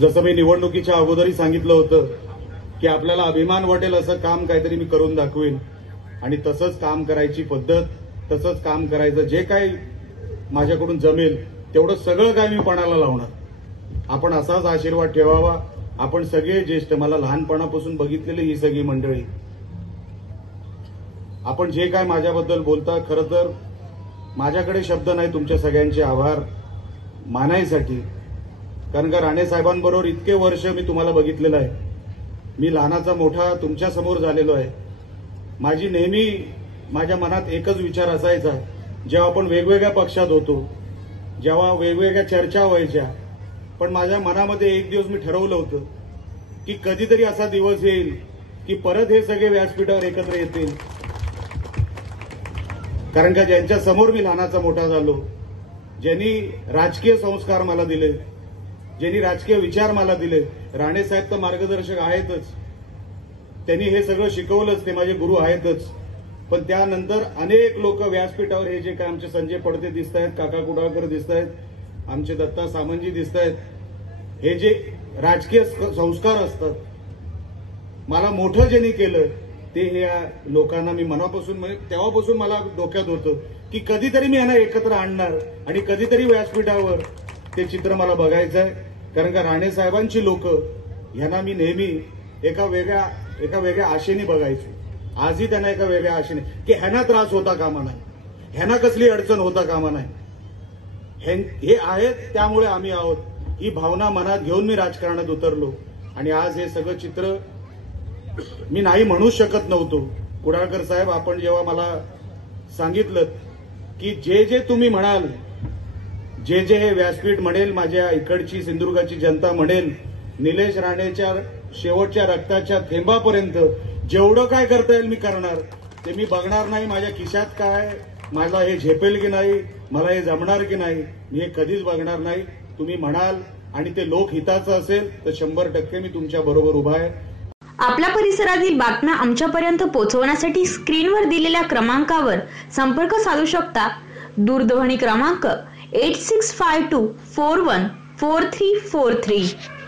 जसं मी निवडणुकीच्या अगोदरही सांगितलं होतं की आपल्याला अभिमान वाटेल असं काम काहीतरी मी करून दाखवेन आणि तसंच काम करायची पद्धत, तसंच काम करायचं, जे काही माझ्याकडून जमेल तेवढं सगळं काय मी पणाला लावणार. आपण असाच आशीर्वाद ठेवावा. आपण सगळे ज्येष्ठ, मला लहानपणापासून बघितलेली ही सगळी मंडळी, आपण जे काय माझ्याबद्दल बोलता, खरं तर माझ्याकडे शब्द नाही तुमच्या सगळ्यांचे आभार मानायसाठी. कारण का राणे साहेबांबरोबर इतके वर्ष मी तुम्हाला बघितलेलं आहे. मी लहानाचा मोठा तुमच्या समोर झालेलो आहे. माझी नेहमी माझ्या मनात एकच विचार असायचा, जेव्हा आपण वेगवेगळ्या पक्षात होतो, जेव्हा वेगवेगळ्या चर्चा व्हायच्या, पण माझ्या मनामध्ये एक दिवस मी ठरवलं होतं की कधीतरी असा दिवस येईल की परत हे सगळे व्यासपीठावर एकत्र येतील. कारण का ज्यांच्या समोर मी लहानाचा मोठा झालो, ज्यांनी राजकीय संस्कार मला दिले, ज्यांनी राजकीय विचार मला दिले, राणे साहेब तर मार्गदर्शक आहेतच, त्यांनी हे सगळं शिकवलंच, ते माझे गुरु आहेतच. पण त्यानंतर अनेक लोक व्यासपीठावर, हे जे काय आमचे संजय पडते दिसत आहेत, काका कुडाळकर दिसत आहेत, आमचे दत्ता सामंतजी दिसत आहेत, हे जे राजकीय संस्कार असतात, मला मोठं ज्यांनी केलं ते या लोकांना मी मनापासून, म्हणजे तेव्हापासून मला डोक्यात होतं की कधीतरी मी यांना एकत्र आणणार आणि कधीतरी व्यासपीठावर ते चित्र मला बघायचं आहे. कारण का राणे साहेबांची लोक यांना मी नेहमी एका वेगळ्या आशेने बघायचो. आजही त्यांना एका वेगळ्या आशेने, की ह्यांना त्रास होता कामा नाही, ह्यांना कसली अडचण होता कामा नाही, हे आहेत त्यामुळे आम्ही आहोत, ही भावना मनात घेऊन मी राजकारणात उतरलो. आणि आज हे सगळं चित्र मी नाही म्हणू शकत नव्हतो. कुडाळकर साहेब, आपण जेव्हा मला सांगितलं की जे जे तुम्ही म्हणाल, जे जे हे व्यासपीठ म्हणेल, माझ्या इकडची सिंधुदुर्गाची जनता म्हणेल, निलेश राणेच्या शेवटच्या रक्ताच्या थेंबापर्यंत जेवढं काय करता येईल मी करणार. ते मी बघणार नाही माझ्या खिशात काय, मला हे झेपेल की नाही, मला हे जमणार की नाही, मी हे कधीच बघणार नाही. तुम्ही म्हणाल आणि ते लोकहिताचं असेल तर 100% मी तुमच्या बरोबर उभा आहे. आपल्या परिसरातील बातम्या आमच्यापर्यंत पोहोचवण्यासाठी स्क्रीनवर दिलेल्या क्रमांकावर संपर्क साधू शकता. दूरध्वनी क्रमांक 8652414343.